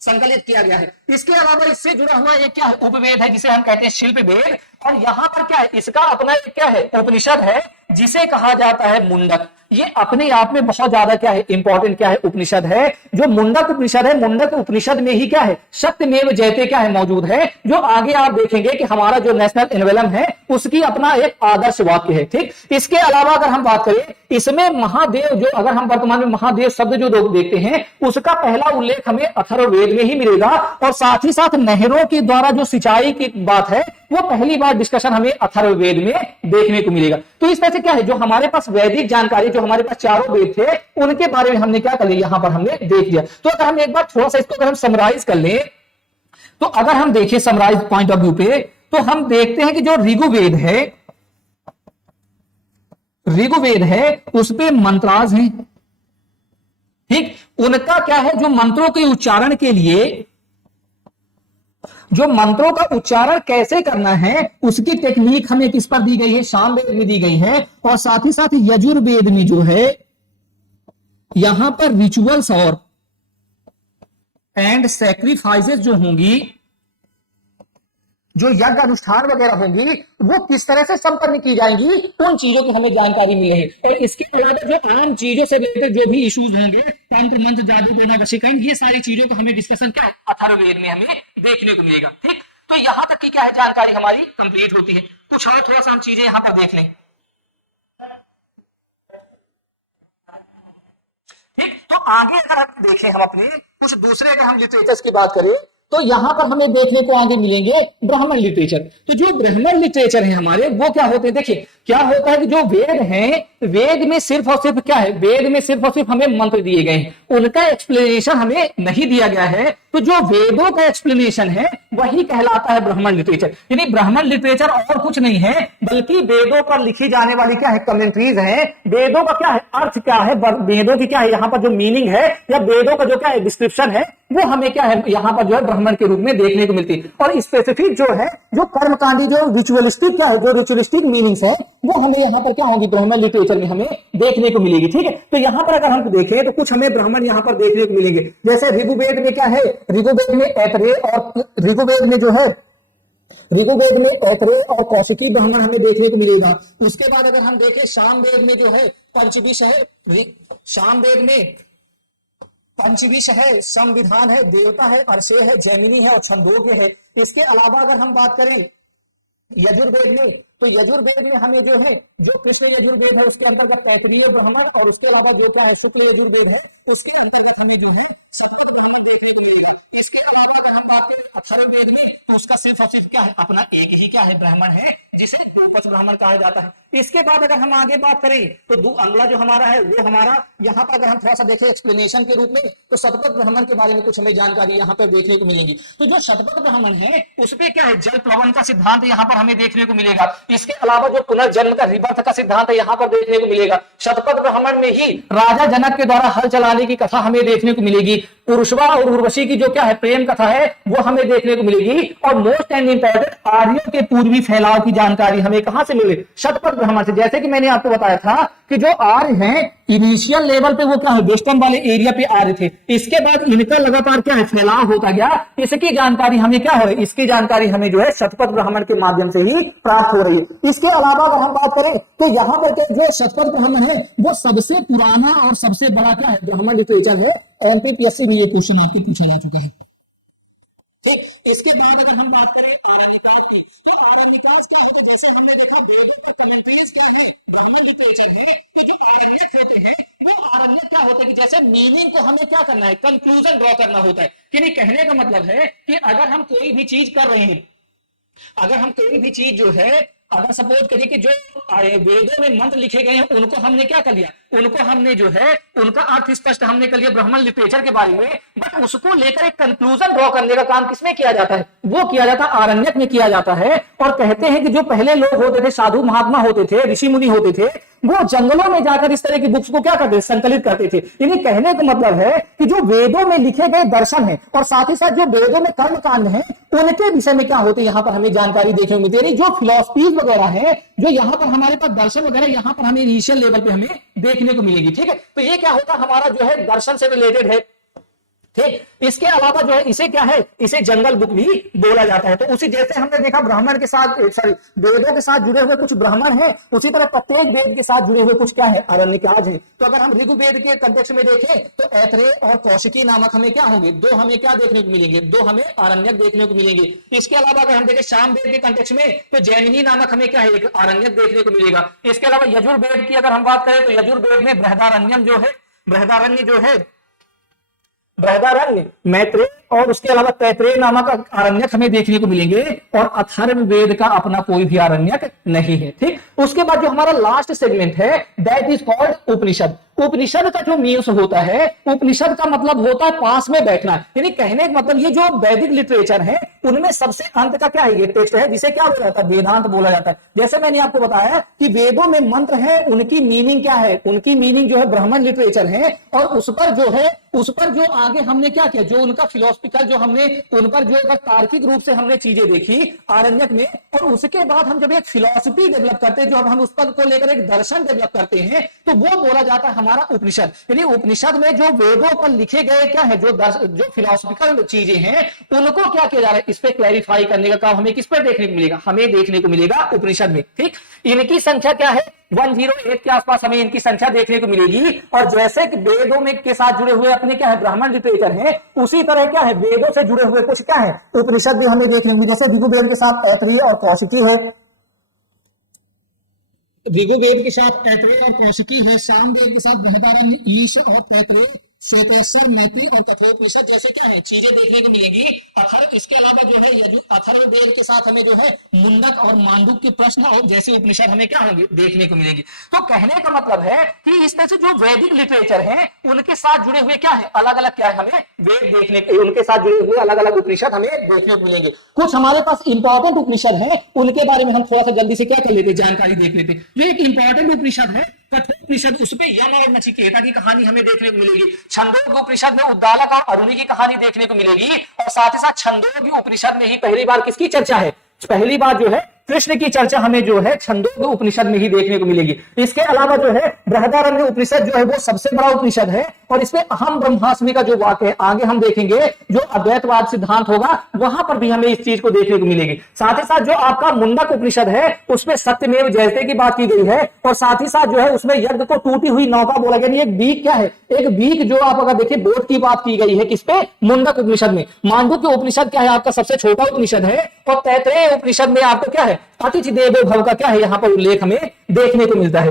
संकलित किया गया है। इसके अलावा इससे जुड़ा हुआ एक क्या है, उपवेद है, जिसे हम कहते हैं शिल्प वेद। और यहां पर क्या है, इसका अपना एक क्या है, उपनिषद है, जिसे कहा जाता है मुंडक। ये अपने आप में बहुत ज्यादा क्या है, इंपॉर्टेंट क्या है, उपनिषद है। जो मुंडक उपनिषद है, मुंडक उपनिषद में ही क्या है, सत्यमेव जयते क्या है, मौजूद है, जो आगे आप देखेंगे कि हमारा जो नेशनल एनवेलम है उसकी अपना एक आदर्श वाक्य है। ठीक, इसके अलावा अगर हम बात करें, इसमें महादेव, जो अगर हम वर्तमान में महादेव शब्द जो देखते हैं उसका पहला उल्लेख हमें अथर्ववेद में ही मिलेगा, और साथ ही साथ नहरों के द्वारा जो सिंचाई की बात है वो पहली बार डिस्कशन हमें अथर्ववेद में देखने को मिलेगा। तो इस तरह से क्या है, जो हमारे पास वैदिक जानकारी, जो हमारे पास चारों वेद थे उनके बारे में हमने क्या कर लिया, यहां पर हमने देख लिया। तो अगर हम एक बार थोड़ा सा इसको अगर हम समराइज कर लें, तो अगर हम देखें समराइज पॉइंट ऑफ व्यू पे, तो हम देखते हैं कि जो ऋग्वेद है उस पे मंत्राज हैं, ठीक। उनका क्या है, जो मंत्रों के उच्चारण के लिए, जो मंत्रों का उच्चारण कैसे करना है उसकी टेक्निक हमें किस पर दी गई है, सामवेद में दी गई है। और साथ ही साथ यजुर्वेद में जो है यहां पर रिचुअल्स और एंड सैक्रिफाइसेस जो होंगी, जो यज्ञ अनुष्ठान वगैरह होंगी, वो किस तरह से संपन्न की जाएंगी, उन चीजों की हमें जानकारी मिल रही है। और इसके अलावा जो आम चीजों से रिलेटेड जो भी इश्यूज होंगे, तंत्र मंत्र जादू टोना वशीकरण, ये सारी चीजों का हमें डिस्कशन क्या है, अथर्ववेद में हमें देखने को मिलेगा, ठीक। तो यहां तक की क्या है, जानकारी हमारी कंप्लीट होती है। कुछ और थोड़ा सा हम चीजें यहां पर देख लें, ठीक। तो आगे अगर हम देखें, हम अपने कुछ दूसरे अगर हम लिटरेचर्स की बात करें, तो यहां पर हमें देखने को आगे मिलेंगे ब्राह्मण लिटरेचर। तो जो ब्राह्मण लिटरेचर है हमारे, वो क्या होते हैं, देखिए क्या होता है कि जो वेद हैं, वेद में सिर्फ और सिर्फ क्या है, वेद में सिर्फ और सिर्फ हमें मंत्र दिए गए हैं, उनका एक्सप्लेनेशन हमें नहीं दिया गया है। तो जो वेदों का एक्सप्लेनेशन है वही कहलाता है ब्राह्मण लिटरेचर। यानी ब्राह्मण लिटरेचर और कुछ नहीं है, बल्कि वेदों पर लिखी जाने वाली क्या है, कमेंट्रीज हैं। वेदों का क्या है, अर्थ क्या है, वेदों की क्या है यहाँ पर जो मीनिंग है, या वेदों का जो क्या है डिस्क्रिप्शन है, वो हमें क्या है यहाँ पर जो है ब्राह्मण के रूप में देखने को मिलती है। और स्पेसिफिक जो है, जो कर्मकांडी, जो रिचुअलिस्टिक क्या है, जो रिचुअलिस्टिक मीनिंग्स है, वो हमें यहाँ पर क्या होगी, ब्राह्मण लिटरेचर में हमें देखने को मिलेगी, ठीक है। तो यहाँ पर अगर हम देखें तो कुछ हमें ब्राह्मण यहाँ पर देखने को मिलेंगे। जैसे ऋग्वेद में क्या है, ऋग्वेद में ऐतरेय, और ऋग्वेद में जो है, ऋग्वेद में ऐतरेय और कौशिकी ब्राह्मण हमें देखने को मिलेगा। उसके बाद अगर हम देखें सामवेद में जो है पंचविश है, सामवेद में पंचविश है, संविधान है, देवता है, अर्षे है, जैमिनी है और छंदोग्य है। इसके अलावा अगर हम बात करें यजुर्वेद में, तो यजुर्वेद में हमें जो है, जो कृष्ण यजुर्वेद है उसके अंतर्गत तैतरीय ब्राह्मण, और उसके अलावा जो क्या है शुक्ल यजुर्वेद है उसके अंतर्गत हमें जो है शतपथ ब्राह्मण देखने को मिलेगा। इसके अलावा अगर हम बात करें अथर्ववेद में, तो उसका सिर्फ और सिर्फ क्या है, अपना एक ही क्या है ब्राह्मण है, जिसे द्विपक्ष ब्राह्मण कहा जाता है। इसके बाद अगर हम आगे बात करें तो अगला जो हमारा है वो हमारा, यहाँ पर अगर हम थोड़ा सा देखें एक्सप्लेनेशन के रूप में, तो शतपथ ब्राह्मण के बारे में कुछ हमें जानकारी यहाँ पर देखने को मिलेगी। तो जो शतपथ ब्राह्मण है उसपे क्या है, जल प्लवन का सिद्धांत यहाँ पर हमें देखने को मिलेगा। इसके अलावा जो पुनर्जन्म का, रिबर्थ का सिद्धांत है यहाँ पर देखने को मिलेगा। शतपथ ब्राह्मण में ही राजा जनक के द्वारा हल चलाने की कथा हमें देखने को मिलेगी। पुरुषवा और उर्वशी की जो क्या है प्रेम कथा है वो हमें देखने को मिलेगी। और मोस्ट एंड इंपॉर्टेंट, आर्यों के पूर्वी फैलाव की जानकारी हमें कहां से मिले, शतपथ ब्राह्मण से। जैसे कि मैंने आपको बताया था कि जो आर्य हैं इनिशियल लेवल पे वो क्या है, वेस्टर्न वाले एरिया पे आर्य थे, इसके बाद इनका लगातार क्या है फैलाव होता गया। इसकी जानकारी हमें क्या हो रही है, इसकी जानकारी हमें जो है शतपथ ब्राह्मण के माध्यम से ही प्राप्त हो रही है। इसके अलावा अगर हम बात करें तो यहां पर जो शतपथ ब्राह्मण है वो सबसे पुराना और सबसे बड़ा क्या है ब्राह्मण लिटरेचर है। एमपीपीएससी में ये क्वेश्चन आपके पूछा जा चुका है, ठीक। इसके बाद अगर हम बात करें आरण्यकाज की, तो आरण्यकाज क्या होते हैं, जैसे हमने देखा वेदों पर कमेंट्रीज क्या है, ब्राह्मण लिटरेचर है। तो जो आरण्यक होते हैं वो आरण्यक क्या होते हैं कि जैसे मीनिंग को हमें क्या करना है, कंक्लूजन ड्रॉ करना होता है। कि नहीं, कहने का मतलब है कि अगर हम कोई भी चीज कर रहे हैं, अगर हम कोई भी चीज जो है, अगर सपोज करिए कि जो वेदों में मंत्र लिखे गए हैं उनको हमने क्या कर लिया, उनको हमने जो है उनका अर्थ स्पष्ट हमने कर लिया ब्राह्मण लिटरेचर के बारे में, बट उसको लेकर एक कंक्लूजन ड्रॉ करने का काम किसमें किया जाता है, वो किया जाता है आरण्यक में किया जाता है। और कहते हैं कि जो पहले लोग होते थे, साधु महात्मा होते थे, ऋषि मुनि होते थे, वो जंगलों में जाकर इस तरह की बुक्स को क्या करते थे, संकलित करते थे। यानी कहने का मतलब है कि जो वेदों में लिखे गए दर्शन है और साथ ही साथ जो वेदों में कर्म कांड है उनके विषय में क्या होते हैं, यहाँ पर हमें जानकारी देखने को मिलती है। जो फिलॉसफीज वगैरह है, जो यहाँ पर हमारे पास दर्शन वगैरह यहाँ पर हमें इनिशियल लेवल पे हमें देखने को मिलेगी, ठीक है। तो ये क्या होता है, हमारा जो है दर्शन से रिलेटेड है। ठीक। इसके अलावा जो है इसे क्या है, इसे जंगल बुक भी बोला जाता है। तो उसी जैसे हमने देखा ब्राह्मण के साथ, सॉरी, वेदों के साथ जुड़े हुए कुछ ब्राह्मण हैं, उसी तरह प्रत्येक वेद के साथ जुड़े हुए कुछ क्या है, आरण्यकाज हैं। तो अगर हम ऋग्वेद के कंटेक्स्ट में देखें तो ऐत्रेय और कौशिकी नामक हमें क्या होंगे, दो हमें क्या देखने को मिलेंगे, दो हमें आरण्यक देखने को मिलेंगे। इसके अलावा अगर हम देखें सामवेद के कंटेक्स्ट में तो जैमिनी नामक हमें क्या है, एक आरण्यक देखने को मिलेगा। इसके अलावा यजुर्वेद की अगर हम बात करें तो यजुर्वेद में बृहदारण्यम जो है, बृहदारण्य जो है, बृहदारण्य, मैत्रेय और उसके अलावा तैत्रेय नामक आरण्यक हमें देखने को मिलेंगे, और अथर्ववेद का अपना कोई भी आरण्यक नहीं है। ठीक। उसके बाद जो हमारा लास्ट सेगमेंट है दैट इज कॉल्ड उपनिषद। उपनिषद का जो मीन्स होता है, उपनिषद का मतलब होता है पास में बैठना, यानी कहने का मतलब ये जो वैदिक लिटरेचर है उनमें सबसे अंत का क्या है, ये टेक्स्ट है जिसे क्या बोला जाता है, वेदांत बोला जाता है। जैसे मैंने आपको बताया कि वेदों में मंत्र है, उनकी मीनिंग क्या है, उनकी मीनिंग जो है ब्राह्मण लिटरेचर है, और उस पर जो है, उस पर जो आगे हमने क्या किया, जो उनका फिलोसफिकल जो हमने उन पर जो तार्किक रूप से हमने चीजें देखी आरण्यक में, और उसके बाद हम जब एक फिलोसफी डेवलप करते हैं, जो हम उस पर को लेकर एक दर्शन डेवलप करते हैं, तो वो बोला जाता है हमारा उपनिषद। यानी उपनिषद में जो वेदों पर लिखे गए क्या है, जो फिलोसफिकल चीजें हैं उनको क्या किया जा रहा है, इस पे क्लैरिफाई करने का काम हमें किस पर देखने को मिलेगा, हमें देखने को मिलेगा उपनिषद में। ठीक। इनकी संख्या क्या है, 108 के आसपास हमें इनकी संख्या देखने को मिलेगी। और जैसे कि वेदों में के साथ जुड़े हुए अपने क्या है ब्राह्मण लिटरेचर हैं, उसी तरह क्या है वेदों से जुड़े हुए कुछ क्या है उपनिषद भी हमें देखने को मिले। जैसे ऋग्वेद के साथ ऐत्रेय और कौशिकी है, ऋग्वेद के साथ ऐत्रेय और कौशिकी है, सामवेद के साथ बृहदारण्य, ईश और तैत्रेय, श्वेतेश्वर, मैत्री और कठोपनिषद जैसे क्या है चीजें देखने को मिलेंगी। अथर्व, इसके अलावा जो है अथर्ववेद के साथ हमें जो है मुंडक और मांडुक के प्रश्न और जैसे उपनिषद हमें क्या होंगे, देखने को मिलेंगी। तो कहने का मतलब है कि इस तरह से जो वैदिक लिटरेचर है उनके साथ जुड़े हुए क्या है, अलग अलग क्या है हमें वेद देखने, उनके साथ जुड़े हुए अलग अलग उपनिषद हमें देखने को मिलेंगे। कुछ हमारे पास इंपॉर्टेंट उपनिषद है, उनके बारे में हम थोड़ा सा जल्दी से क्या कर लेते, जानकारी देख लेते। जो एक इंपॉर्टेंट उपनिषद है कठोपनिषद, उसपे यम और नचिकेता की कहानी हमें देखने को मिलेगी। छंदोग्य उपनिषद में उद्दालक और अरुणि की कहानी देखने को मिलेगी, और साथ ही साथ छंदोग्य उपनिषद में ही पहली बार किसकी चर्चा है, पहली बार जो है कृष्ण की चर्चा हमें जो है छंदोग्य उपनिषद में ही देखने को मिलेगी। इसके अलावा जो है बृहदारण्य उपनिषद जो है वो सबसे बड़ा उपनिषद है, और इसमें अहम ब्रह्मास्मि का जो वाक्य है आगे हम देखेंगे, जो अद्वैतवाद सिद्धांत होगा वहां पर भी हमें इस चीज को देखने को मिलेगी। साथ ही साथ जो आपका मुंडक उपनिषद है उसमें सत्यमेव जयते की बात की गई है, और साथ ही साथ जो है उसमें यज्ञ को टूटी हुई नौका बोला गया। एक बीक क्या है, एक बीक जो आप अगर देखिए बोट की बात की गई है किस पे, मुंडक उपनिषद में। मांडुक्य उपनिषद क्या है, आपका सबसे छोटा उपनिषद है, और तैत्रेय उपनिषद में आपको क्या है अतिथि देवो भव का क्या है यहाँ पर उल्लेख हमें देखने को मिलता है।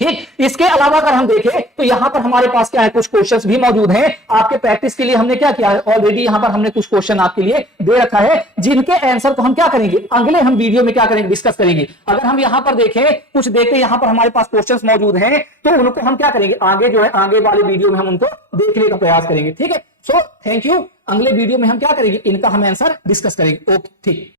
ठीक। इसके अलावा अगर हम देखें तो यहां पर हमारे पास क्या है, कुछ क्वेश्चंस भी मौजूद हैं आपके प्रैक्टिस के लिए। हमने क्या किया है ऑलरेडी, यहां पर हमने कुछ क्वेश्चन आपके लिए दे रखा है, जिनके आंसर को हम क्या करेंगे अगले हम वीडियो में क्या करेंगे, डिस्कस करेंगे। अगर हम यहां पर देखें कुछ देखते यहां पर हमारे पास क्वेश्चंस मौजूद हैं, तो उनको हम क्या करेंगे आगे जो है आगे वाले वीडियो में हम उनको देखने का प्रयास करेंगे। ठीक है, सो थैंक यू। अगले वीडियो में हम क्या करेंगे, इनका हम आंसर डिस्कस करेंगे। ओके, ठीक।